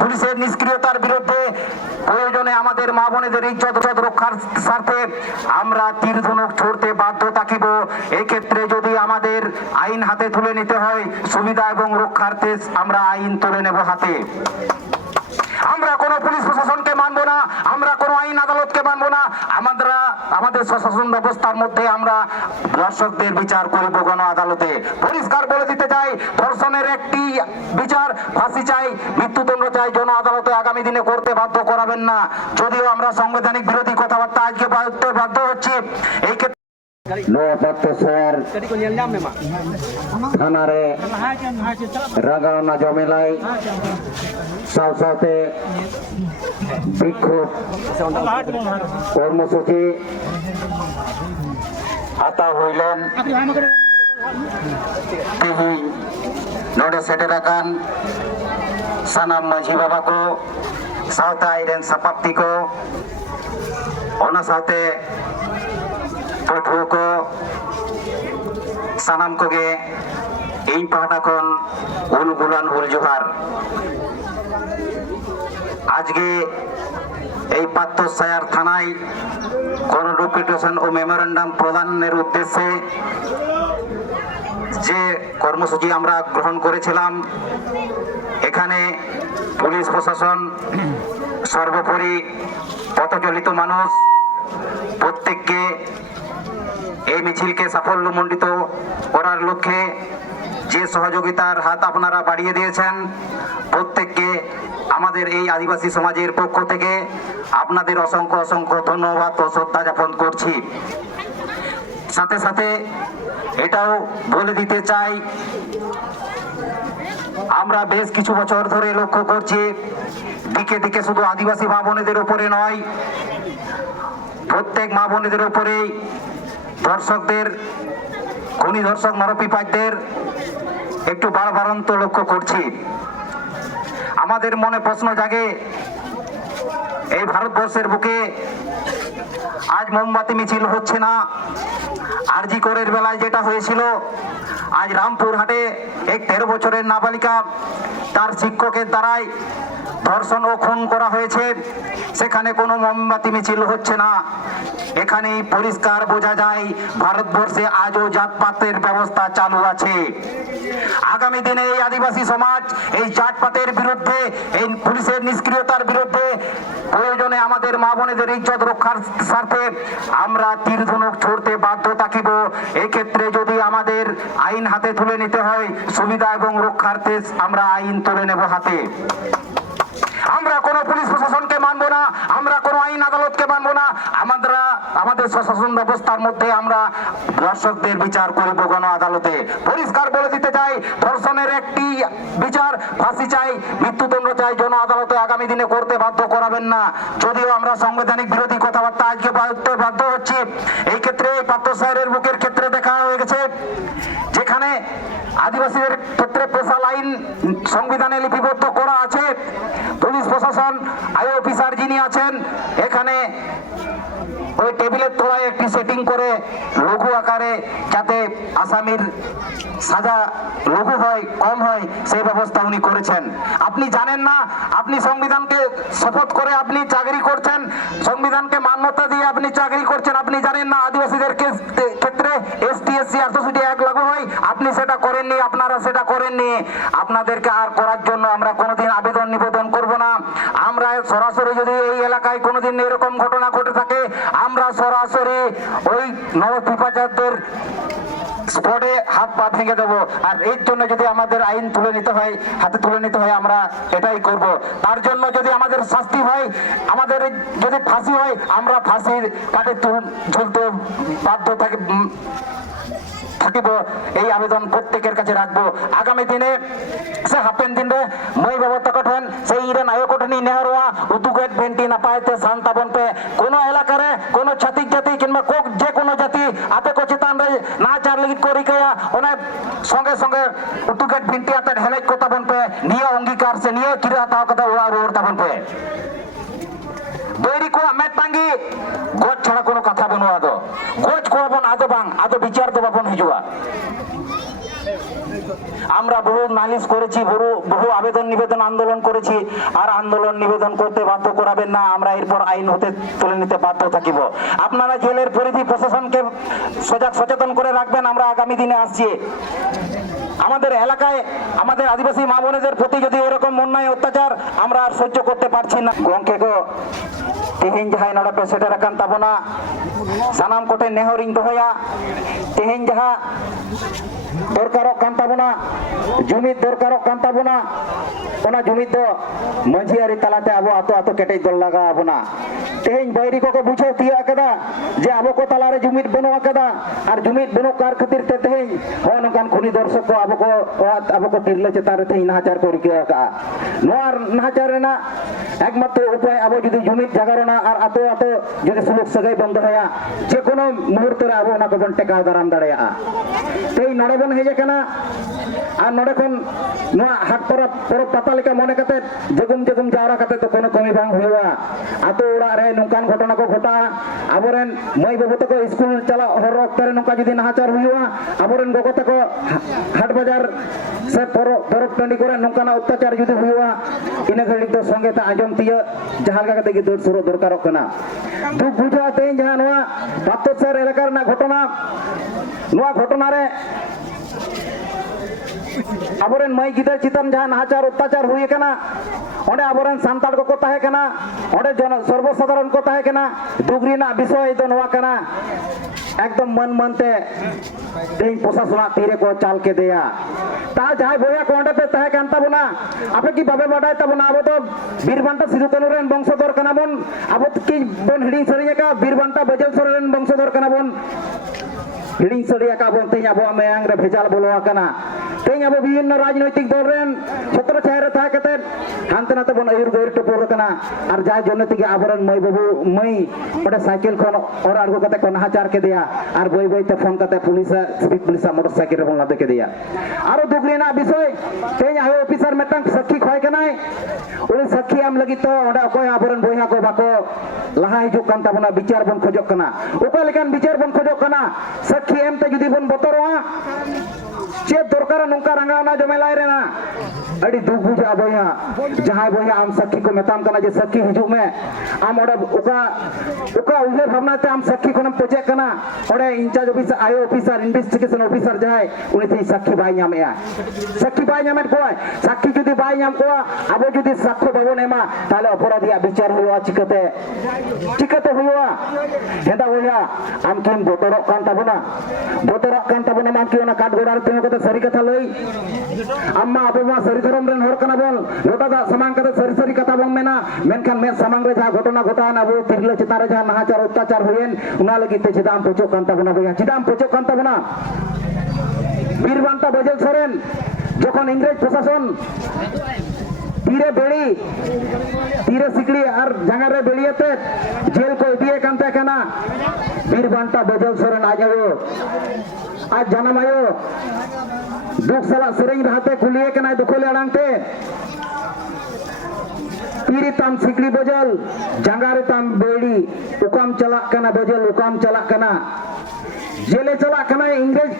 পুলিশের নিষ্ক্রিয়তার বিরুদ্ধে প্রয়োজনে আমাদের মা বোনেদের ইজ্জত রক্ষার স্বার্থে আমরা তীর ধনুক ছুড়তে বাধ্য থাকিব। এক্ষেত্রে যদি আমাদের আইন হাতে তুলে নিতে হয়, সুবিধা এবং রক্ষার্থে আমরা আইন তুলে নেব হাতে। আমরা কোন পুলিশ প্রশাসনকে মানব না, আমরা কোন আইন আদালতকে মানব না। আমাদের প্রশাসন ব্যবস্থার মধ্যে আমরা দর্শকদের বিচার করব গণ আদালতে। পরিষ্কার বলে দিতে চাই, ধর্ষণের একটি বিচার, ফাঁসি চাই, মৃত্যুদণ্ড চাই, জন আদালতে আগামী দিনে করতে বাধ্য করাবেন না। যদিও আমরা সাংবিধানিক বিরোধী কথাবার্তা আজকে বাধ্য হচ্ছি। এই ক্ষেত্রে থানারে রাগাওনা জমেলাই সাথে বিক্ষোভ কর্মসূচি হাতা হইলেন ᱛᱮᱦᱮᱧ ᱱᱚᱰᱮ ᱥᱮᱴᱮᱨ ᱟᱠᱟᱱ ᱥᱟᱱᱟᱢ ᱢᱟᱹᱡᱷᱤ ᱵᱟᱵᱟ ᱠᱚ ᱥᱟᱶᱛᱮ ᱟᱡᱨᱮᱱ ᱥᱟᱯᱟᱯᱛᱤ ᱠᱚ, ᱚᱱᱟ ᱥᱟᱶᱛᱮ ᱯᱟᱹᱴᱷᱩᱣᱟᱹ ᱠᱚ ᱥᱟᱱᱟᱢ ᱠᱚᱜᱮ ᱤᱧ ᱯᱟᱦᱴᱟ ᱠᱷᱚᱱ ᱩᱞ ᱜᱩᱞᱟᱱ ᱦᱩᱞ ᱡᱚᱦᱟর। আজকে এই পাত্রসায়ার থানায় কোন ডকুমেন্টেশন ও মেমোরেন্ডাম প্রদানের উদ্দেশ্যে যে কর্মসূচি আমরা গ্রহণ করেছিলাম, এখানে পুলিশ প্রশাসন সর্বোপরি পথচলিত মানুষ প্রত্যেককে এই মিছিলকে সাফল্যমণ্ডিত করার লক্ষ্যে যে সহযোগিতার হাত আপনারা বাড়িয়ে দিয়েছেন, প্রত্যেককে আমাদের এই আদিবাসী সমাজের পক্ষ থেকে আপনাদের অসংখ্য অসংখ্য ধন্যবাদ ও শ্রদ্ধা জ্ঞাপন করছি। সাথে সাথে এটাও বলে দিতে চাই, আমরা বেশ কিছু বছর ধরে লক্ষ্য করছি দিকে দিকে শুধু আদিবাসী মা বোনেদের উপরে নয়, প্রত্যেক মা বোনেদের উপরেই ধর্ষকদের, খুনি ধর্ষক নরপিপাচদের একটু বাড়বাড়ন্ত লক্ষ্য করছি। আমাদের মনে প্রশ্ন জাগে, এই ভারতবর্ষের বুকে আজ মোমবাতি মিছিল হচ্ছে না, আরজি করের বেলায় যেটা হয়েছিল, আজ রামপুরহাটে এক 13 বছরের নাবালিকা তার শিক্ষকের দ্বারাই ধর্ষণ ও খুন করা হয়েছে, সেখানে কোনো মোমবাতি মিছিল হচ্ছে না। এখানেই পরিষ্কার বোঝা যায় ভারতবর্ষে আজও জাতপাতের ব্যবস্থা চালু আছে। আগামী দিনে এই আদিবাসী সমাজ এই জাতপাতের বিরুদ্ধে, এই পুলিশের নিষ্ক্রিয়তার বিরুদ্ধে প্রয়োজনে আমাদের মা বোনেদের ইজ্জত রক্ষার স্বার্থে আমরা তীর ধনুক ছুড়তে বাধ্য থাকিব। এক্ষেত্রে যদি আমাদের আইন হাতে তুলে নিতে হয়, সুবিধা এবং রক্ষার্থে আমরা আইন তুলে নেব হাতে। আমরা কোন পুলিশ প্রশাসনকে মানব না, আমরা কোন আইন আদালতকে মানব না। আমাদের প্রশাসন ব্যবস্থার মধ্যে আমরা দর্শকদের বিচার করব গণ আদালতে। পরিষ্কার বলে দিতে চাই, ধর্ষণের একটি বিচার, ফাঁসি চাই, মৃত্যুদণ্ড চাই, জন আদালতে আগামী দিনে করতে বাধ্য করাবেন না। যদিও আমরা সাংবিধানিক বিরোধী কথাবার্তা আজকে বাধ্য হচ্ছি। এই ক্ষেত্রে পাত্রসায়ের বুকের ক্ষেত্রে দেখা হয়ে গেছে, যেখানে আদিবাসীদের ক্ষেত্রে স্পেশাল আইন সংবিধানে লিপিবদ্ধ করা আছে। পুলিশ প্রশাসন আই অফিসার যিনি আছেন, এখানে ওই টেবিলের তলায় একটি সেটিং করে লঘু আকারে যাতে আসামির সাজা লঘু হয়, কম হয়, সেই ব্যবস্থা উনি করেছেন। আপনি জানেন না, আপনি সংবিধানকে শপথ করে আপনি চাকরি করছেন, সংবিধানকে মান্যতা দিয়ে আপনি চাকরি করছেন, আপনি জানেন না আদিবাসীদের ক্ষেত্রে ST SC 860 অ্যাক্ট লাগু হয়, আপনি সেটা করেননি, আপনারা সেটা করেননি। আপনাদেরকে আর করার জন্য আমরা কোনোদিন আবেদন নিবেদন করব না। আমরা সরাসরি যদি এই এলাকায় কোনোদিন এরকম ঘটনা ঘটে থাকে, আমরা সরাসরি ওই নরপিপাচারদের স্পটে হাত পা ভেঙে দেবো। আর এর জন্য যদি আমাদের আইন তুলে নিতে হয়, হাতে তুলে নিতে হয়, আমরা এটাই করব। তার জন্য যদি আমাদের শাস্তি হয়, আমাদের যদি ফাঁসি হয়, আমরা ফাঁসির কাটে ঝুলতে বাধ্য থাকিব। এই আবেদন প্রত্যেকের কাছে রাখবো। আগামী দিনে সে হাপেন দিনে মই ব্যবস্থা কঠেন সেই ইরেন আয়ো কঠনি নেহরোয়া উতুগেট ভেন্টি না পাইতে শান্তাবন পে কোন এলাকারে কোন ছাতিক জাতি কিংবা যে কোনো জাতি আপে কো চিতান রে না চার লিগিট করি কয়া ওনে সঙ্গে সঙ্গে উতুগেট ভেন্টি আতে হেলেক কোতাবন পে নিয়ে অঙ্গীকার সে নিয়ে কিরা তাও কথা ওয়া রোর তাবন পে দৈরি কো মে টাঙ্গি গোজ ছাড়া কোনো কথা বনো আদো গোজ কো বন আদো বাং আদো বিচার তো বাবন হিজুয়া আমরা বহু নালিশ করেছি, বহু আবেদন নিবেদন আন্দোলন করেছি, আর আন্দোলন নিবেদন করতে বাধ্য করাবেন না। আমরা এরপর আইন হতে তুলে নিতে বাধ্য থাকিব। আপনারা জেলের পরিধি প্রশাসনকে সচেতন করে রাখবেন। আমরা আগামী দিনে আসছি। আমাদের এলাকায় আমাদের আদিবাসী মা বোনেদের প্রতি যদি এরকম অন্যায় অত্যাচার আমরা আর সহ্য করতে পারছি না। গongke ko tehen jahay nada pe seterakan tabona sanam kote nehoring dohoya tehen jaha দরকারক কান তাবনা জমির দরকারক কান তাবনা ওনা জমির দ মাঝিয়ারি তালাতে আবো আতো আতো কেটে দল লাগা আবনা তেহেñ বাইরি को বুঝাও দিয়া কাদা যে আবো কো তালারে জমির বনো কাদা আর জমির বনো কার খাতির তে তেহেñ হন কান খুনি দর্শক को আবো কো তিরলে চেতারে তেহেñ নাহাচার করি কে কা নোয়ার নাহাচার রেনা একমাত্র উপায় আবো যদি জমির জাগারনা আর আতো আতো যদি সুলুক সাগাই বন্ধ হয়া যে কোনো মুহূর্তে আবো না কো বন টেকা দারাম দাঁড়ায়া তেই নড়ে বন হেজে কেনা আর নড়ে খন নোয়া হাট পরব পাতা লেকা মনে কাতে জগুম জগুম যাওরা কাতে তো কোনো কমি বাং হুয়া আতো ওড়া রে নংকান ঘটনা को ঘটা আবরেন মই বাবু তক স্কুল চালা হর অক্তরে নংকা যদি নাহাচার হুয়া আবরেন গগো তক হাট বাজার সে পরব টান্ডি করে নংকানা অত্যাচার যদি হুয়া ইনা ঘড়ি তো সঙ্গে তা আজম তিয়া জাহাল কাতে কি দৌড় শুরু দরকার কনা দুঃখ বুঝাতে যাহা নোয়া পাত্তর এলাকার না ঘটনা নোয়া ঘটনা রে আবরেন মাই গিদার চিতান যাহা নাহাচার অত্যাচার হুয়ে কেনা ওঁডে আবরেন সান্তাল को তাহে কেনা ওঁডে সর্বসাধারণ को তাহে কেনা দুগরি না বিষয় তো নোয়া কেনা একদম মন মনতে তেই প্রশাসনা তীরে को চাল के দেয়া তা যাই বইয়া কোঁডে पे তাহে কান তাবনা আপে কি বাবে বাডাই তাবনা আবো তো বীরবান্টা সিধু কানুরেন বংশধর কানা বন আবো কি বন হিড়ি সরিয়ে কা বীরবান্টা বজল সরেন বংশধর কানা বন হিড়ি সরিয়ে কা বন তেই আবো মেয়াং রে ভেজাল বলোয়া কানা তেই আবো বিভিন্ন রাজনৈতিক দল রেন ছত্র ছায়রে তাহে কাতে হানতে নাতে বন আয়ুর গয়র টপর কানা আর যাই জন্য থেকে আবরণ মই বাবু মই ওটা সাইকেল খন ওর আরগো কাতে কোন হাজার কে দেয়া আর বই বইতে ফোন কাতে পুলিশ সিভিক পুলিশ মোটরসাইকেল বন লাদে কে দেয়া আরো দুগলিনা বিষয় তেই আয় অফিসার মেটাং সাক্ষী খয় কানাই উনি সাক্ষী আম লাগি তো ওটা অকয় আবরণ বইহা को বাকো লাহা হিজুক কান তাবনা বিচার বন খোজক কানা ওকয় লেকান বিচার বন খোজক কানা সাক্ষী এম তে যদি বন বতরवा चे दरकार नौका रंगावना जमेलाय रेना अड़ी दुख बुझा बया जहां बया आम सखी को मेताम कना जे सखी हिजुक में आम ओडे उका उहे भावना ते आम सखी कोनम पजे कना ओडे इंचार्ज ऑफिसर आयो ऑफिसर इन्वेस्टिगेशन ऑफिसर जाय उनी थी सखी बाय नामेया सखी बाय नामे कोय सखी जदि बाय नाम को आबो जदि साक्ष्य बाबन एमा ताले अपराधिया विचार हुआ चिकते हुआ हेदा बया आम किम बोतरक कान ताबना आम कि ओना काट गोडार तेम को सरी कथा लई अम्मा अबमा सरी धरम रेन हर कना बोल लोटा दा समांग कते सरी कथा बम मेना मेनखान मे समांग रे जा घटना घटाना अबो तिरले चितान रे जा नाहाचार अत्याचार हुएन उना लगी ते चिदाम पोचो कांता बना बया चिदाम पोचो कांता बना বীরবান্টা বজল সরেন যখন ইংরেজ প্রশাসন तीरे सिकड़ी और जंगारे बेड़ियाते जेल को दिए कांते कना बीरबांटा बजल सोरेन आज जन्मायो दुख सला सेरेंग रहते कुलिए कना दुखोले अड़ांगते तीरी ताम सिकड़ी बजल जंगारे ताम बेड़ी उकाम चला कना बजल उकाम चला कना जेले चला कना इंग्रेज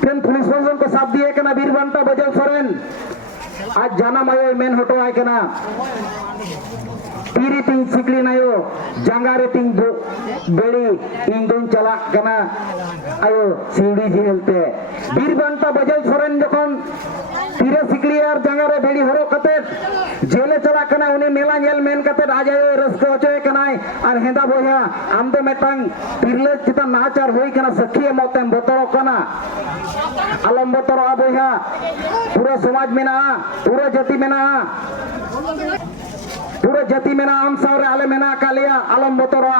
ट्रेन पुलिस प्रशासन को साथ दिए कना बीरबांटा बजल सोरेन आज जाना मायो मेन हटो आय कना तीरी तिंग सिकली नायो जंगारे तिंग बेड़ी इंदुन चला कना आयो सीढ़ी झेलते बीरबांटा बजल सोरेन जखन तीरे सिकली और जंगारे बेड़ी हरो कते जेले चला कना उनी मेला नेल मेन कते आज आयो रस्को होचोय कनाय और हेंदा बोया आम दो मेटांग तिरले चिता नाचार होई कना सखी मौतेम बतरो कना अलम बतरो बोया पूरा समाज में ना पूरा जाति में ना पूरा जाति में ना आम सावरे आले में ना कालिया अलम बतरवा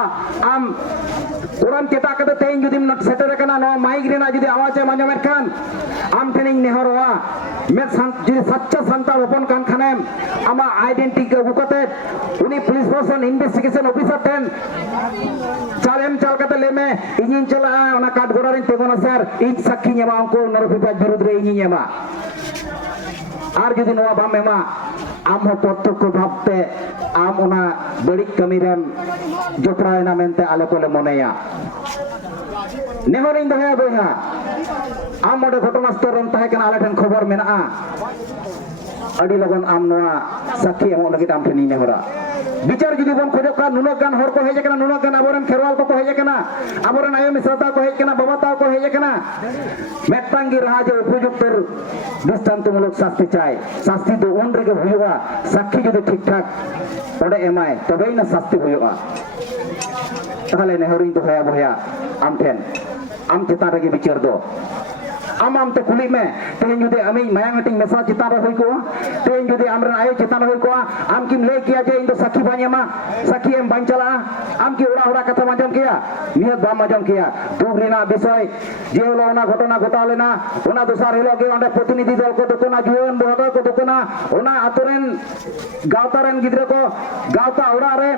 आम कुरान केटा कते तेन जुदी सेटर कना नो माइक रेना जुदी आवाज मांजमेर खान आम ठेनिंग नेहरवा मे जुदी सच्चा संताल ओपन कान खानेम आमा आइडेंटिटी के बुकते उनी पुलिस प्रशासन इन्वेस्टिगेशन ऑफिसर टेन चालेम चाल कते लेमे इनिन चला ओना काट गोडारिन तेगोना सर इन साक्षी नेमा को नरफिपा विरुद्ध रे इनि नेमा और जुदी नवा बाम एमा आम हो प्रत्यक्ष भावते आम ओना बड़ी कमी रेम जोपड़ायना मेनते आले कोले मनेया नेहरिन दहया बोया am ode ghotonasthol ron tahe kana ale then khobor mena adi logon am noa sakhi emon lagi am theni nehora বিচার যদি বন খোঁজো কা নুনক গান হর কো হেজে কেনা নুনক গান আবরেন খেরওয়াল কো হেজে কেনা আবরেন আয়ো মিশ্রতা কো হেজে কেনা বাবা তাও কো হেজে কেনা মেট্টাঙ্গি রাজে উপযুক্তর দৃষ্টান্তমূলক শাস্তি চাই শাস্তি তো উন রেগে হইবা সাক্ষী যদি ঠিকঠাক ওডে এমায় তবেই না শাস্তি হইবা তাহলে নেহরিং তো হয়া বয়া আম ঠেন আম চেতান রেগে বিচার দো am te kulit me tehin judi ami mayang meting mesa citan roh ko tehin judi amren ayo citan roh ko am kim lei kiya je indo sakhi banya ma sakhi em banchala am ki ora kata majam kiya niat ba majam kiya dugrina bisoy je holo ona ঘটনা ঘটালে না ওনা দোসার হলো গে ওনা প্রতিনিধি দল কো দোকনা জুয়ন বহদ কো দোকনা ওনা আতরেন গাওতারেন গিদ্রে কো গাওতা ওরা রে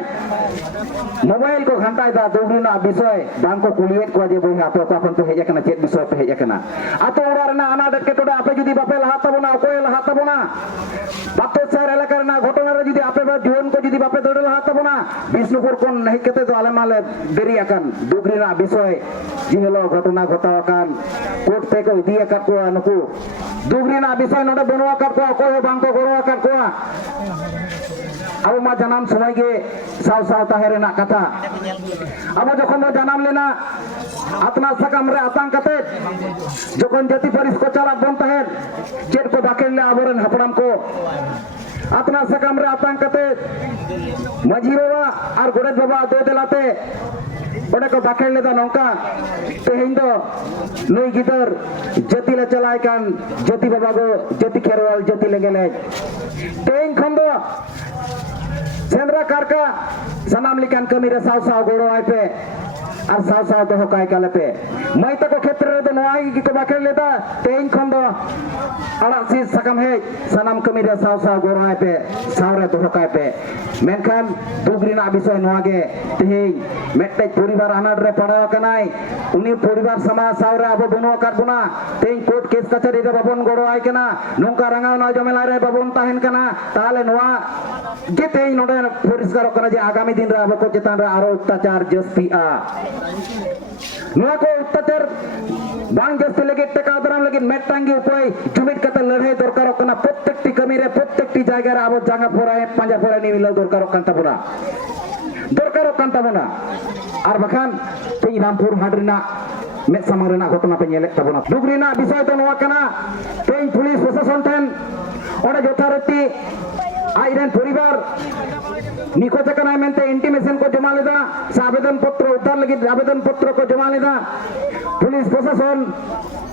মোবাইল কো ঘান্টাই দা দুগ্রিনা বিষয় বাংকো কুলিয়েট কো যে বই আপে কো এখন তো হেজে কেনা চেত বিষয় পে হেজে কেনা আতো ওরা রে না আনা ডেকে টোডা আপে যদি বাপে লাহাত তাবো না কোই লাহাত তাবো না বাতো শহর এলাকার না ঘটনা রে যদি আপে জুয়ন কো যদি বাপে দড়ে লাহাত তাবো না বিষ্ণুপুর কোন নাই কেতে তো আলেমালে দেরি আকান দুগ্রিনা বিষয় যে হলো ঘটনা ঘটাওয়াকান কোর্ট থেকে ইদি আকাত কো নুকু দুগ্রিনা বিষয় নডে বনো আকাত কো কোই বাংকো গড়ো আকাত কো abo ma janam samay ge saw saw tahere na katha abo jokhon ma janam lena atna sakam re atang kate jokhon jati paris ko chala bon taher jet ko bakel le aboren hapram ko atna sakam re atang kate maji baba ar godet baba do delate ode ko bakel le da nongka tehin do nui gidar jati le chalai kan jati baba go jati kherwal jati legele tehin khondo Shendra कारका सनाम लिकान कमी रे साव साव गोड़ो आय पे আর Sao Sao তো হকাই কালে pay মাই তো ক্ষেত্রে রে তো নয় কি কো বাকেল লেতা তেইন খন্ড আড়া সি সাকাম হে সানাম কমি রে সাও সাও গড়াই পে সাওরে তো হকাই পে মেনখান দুগ্রিনা বিষয় নয়াগে তেই মেট্টাই পরিবার আনার রে পড়াও কানাই উনি পরিবার সমাজ সাওরে আবো বনো কাটবো না তেই কোর্ট কেস কাছারি রে বাবন গড়ো আই কেনা নঙ্কা রাঙাও না জমেলা রে বাবন তাহেন কানা তাহলে নোয়া যে তেই নডে পরিষ্কার কানা যে আগামী দিন রে আবো কো চেতান রে আরো অত্যাচার জস্তি আ নোয়া কো অত্যাচার বাং জস্তি লাগি টাকা দারাম লাগি মেট্টাঙ্গি উপায় জুমিট কাতা লড়াই দরকার কানা প্রত্যেকটি কমি রে প্রত্যেকটি জায়গায় আবো জাঙ্গা ফোরায় পাঞ্জা ফোরায় নিমিল দরকার কান্তা পুরা দরকার কান্তা বনা আর বাখান তেই রামপুর হাডরিনা মেট সামারনা ঘটনা পে নেলে তাবনা দুগ্রিনা বিষয় তো নোয়া কানা তেই পুলিশ প্রশাসন ঠেন ওড়ে যথারীতি আইরেন পরিবার নিখোঁজ কানায় মেনতে ইন্টিমেশন को जमा लेदा आवेदन पत्र उद्धार लगी आवेदन पत्र को जमा लेदा पुलिस प्रशासन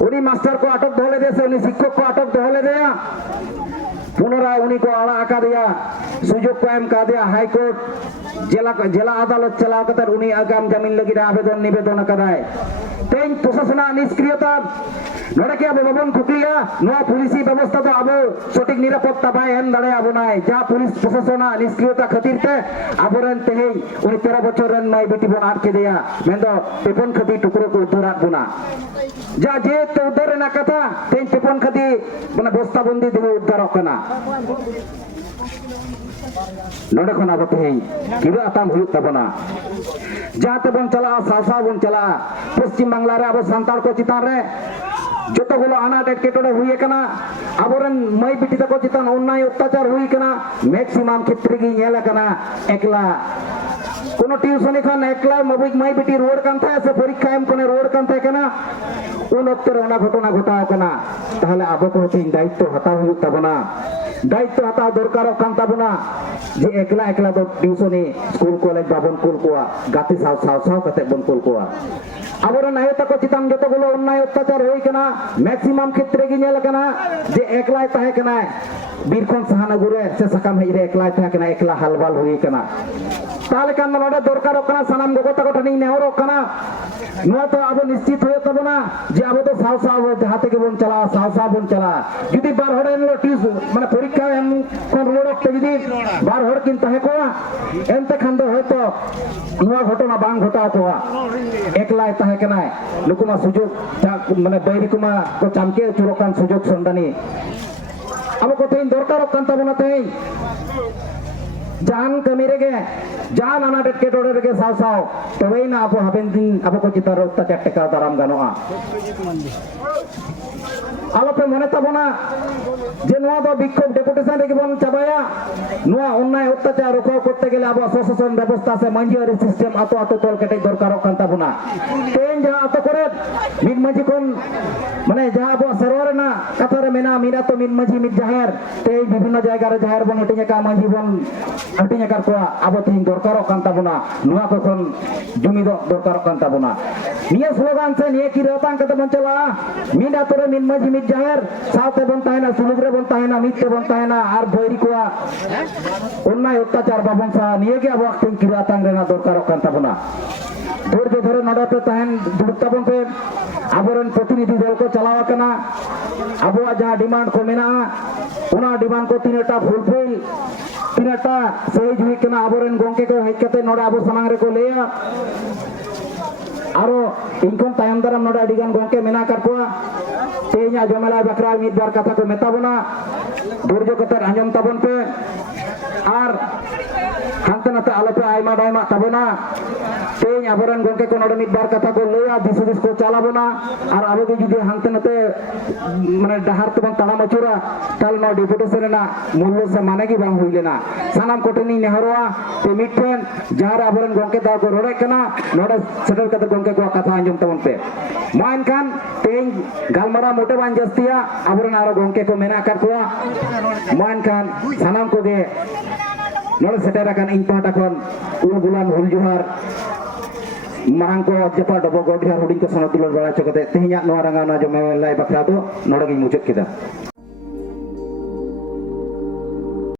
उनी मास्टर को अटक धोले दे उनी शिक्षक को अटक धोले दे पुनराय उनी को आड़ा आका दिया सुजोग को एम का दिया हाई कोर्ट जिला अदालत चलाव कतर उनी आगाम जमीन लगी आवेदन निवेदन कदाय तेई प्रशासन निष्क्रियता नोडे के अब बाबन खुकलिया नोआ पुलिसी व्यवस्था तो अब सठिक निरापत्ता पाए एम दाड़े अब नाय जा पुलिस प्रशासन निष्क्रियता खातिर ते आबरन तेई उनी 13 बछर रन माई बेटी बन आटके दिया मेंदो पेपन खती टुकरो को उद्धार बुना जा जे तो उद्धार ना कथा तेई पेपन खती माने बस्ता बंदी देह उद्धार कना नोडे खन अब तेई किबा आताम हुयु तबना जाते बन चला सासा बन चला पश्चिम बांग्ला रे अब सांताल को चितान रे যতগুলো আনাট এটকেটে হয়ে কেনা আবরেন মাই বিটি তক চিতান অন্যায় অত্যাচার হয়ে কেনা ম্যাক্সিমাম ক্ষেত্রে কি নেলা কেনা একলা কোন টিউশন এখন একলা মবিক মাই বিটি রোড কান থাকে সে পরীক্ষা এম কোনে রোড কান থাকে না কোন অত্তরে ওনা ঘটনা ঘটাও কেনা তাহলে আবো তো তিন দায়িত্ব হতা হয়ে তাবনা দায়িত্ব হতা দরকার কান তাবনা যে একলা একলা তো টিউশনে স্কুল কলেজ বাবন কুল কোয়া গাতি সাও সাও সাও কাতে বন কুল কোয়া আবরেন আয়তা কো চিতান যতগুলো অন্যায় অত্যাচার হই কেনা ম্যাক্সিমাম ক্ষেত্রে কি নেলা কেনা যে একলাই তাহে কেনা বীরখন সাহানগরে সে সাকাম হেরে একলাই তাহে কেনা একলা হালবাল হই কেনা তাহলে কান নডে দরকার কানা সানাম গগতা গঠনি নেহর কানা নোয়া তো আবো নিশ্চিত হয়ে তব না যে আবো তো সাও সাও হাতে কে বন চালা সাও সাও বন চালা যদি বার হড়ে এলো টিস মানে পরীক্ষা এম কোন রোডতে যদি বার হড় কিন তাহে কোয়া এনতে খান্দ হয়তো নোয়া ঘটনা বাং ঘটাও কোয়া একলাই তাহে কেনা লুকুমা সুযোগ মানে বৈরিকুমা কো চামকে চুরকান সুযোগ সন্ধানী আবো কতই দরকার কান্তা বনাতেই जान कमी रेगे जान आना टेट रेगे साव साव तबे ना आपो हापेन दिन आपो को चितार अत्याचार टेका दाराम गानोआ ᱟᱞᱚᱯᱮ ᱢᱚᱱᱮ ᱛᱟᱵᱚᱱᱟ যে নোয়া ᱫᱚ বিক্ষোভ ডেপুটেশন রেগে বন চাবায়া নোয়া অন্যায় অত্যাচার রোখাও করতে গেলে আবহাওয়া প্রশাসন ব্যবস্থা আছে মাঞ্জিয়ারি সিস্টেম আতো আতো তল কেটে দরকারও কান তাবনা তেন যা আতো করে মিট মাঝি কোন মানে যা আবহাওয়া সারোয়ার না কাথারে মেনা মিনা তো মিট মাঝি মিট জাহার তেই বিভিন্ন জায়গার জাহার বন হটিং একা মাঝি বন হটিং একার কোয়া আবো তিন দরকারও কান তাবনা নোয়া কখন জমি দরকারও কান তাবনা নিয়ে স্লোগান সে নিয়ে কি রতাং কত বন চলা মিনা তোরে মিট মাঝি মিট জাহার সাথে বন তাইনা সুলুগরে বন তাইনা মিথ্যে বন তাইনা আর বৈরি কোয়া অন্যায় অত্যাচার বাবন সা নিয়ে গিয়ে আবো তিন কি রতাং রেনা দরকারও কান তাবনা ধৈর্য ধরে নড়াতে তাহেন দুর্তাবন पे আবরণ প্রতিনিধি দল को चलावा कना আবহাওয়া যা ডিমান্ড को मेना उना डिमांड को तीनटा फुलफिल तीनटा सही हुई कना আবরণ গংকে को हेज कते नोडा आबो समांग रे को लेया आरो इनकम तायम दाराम नोडा डिगान गंके मेना कर कोआ तेया जमेला बकरा मिद बार कथा को मेताबोना धैर्य कतर आंजम ताबन पे आर हांते नाते आलोपे आयमा डायमा ताबोना तेज आबरन गंके को नोडे मिद बार कथा को लेया दिस दिस को चालाबोना आर आबोगे जुदी हांते नाते माने डाहार तबन तालाम अचुरा ताल नो डेपुटेशन ना मूल्य से माने की बांग हुइलेना सानाम कोटनी नेहरवा ते मिटन जहार आबरन गंके दा को रोडे कना नोडे सेटल कते गंके को कथा आंजम ताबन पे मान खान तेज गालमरा मोटे बान जस्तिया आबरन आरो गंके को मेना कर कोआ मान खान सानाम को गे नोडे shutter akan ing pahata kon bulan hul johar marang ko japa dobo godhar huding ko sanad dulur bala cokote tehnya no aranga na jome lai bakra to nodagi mucuk kita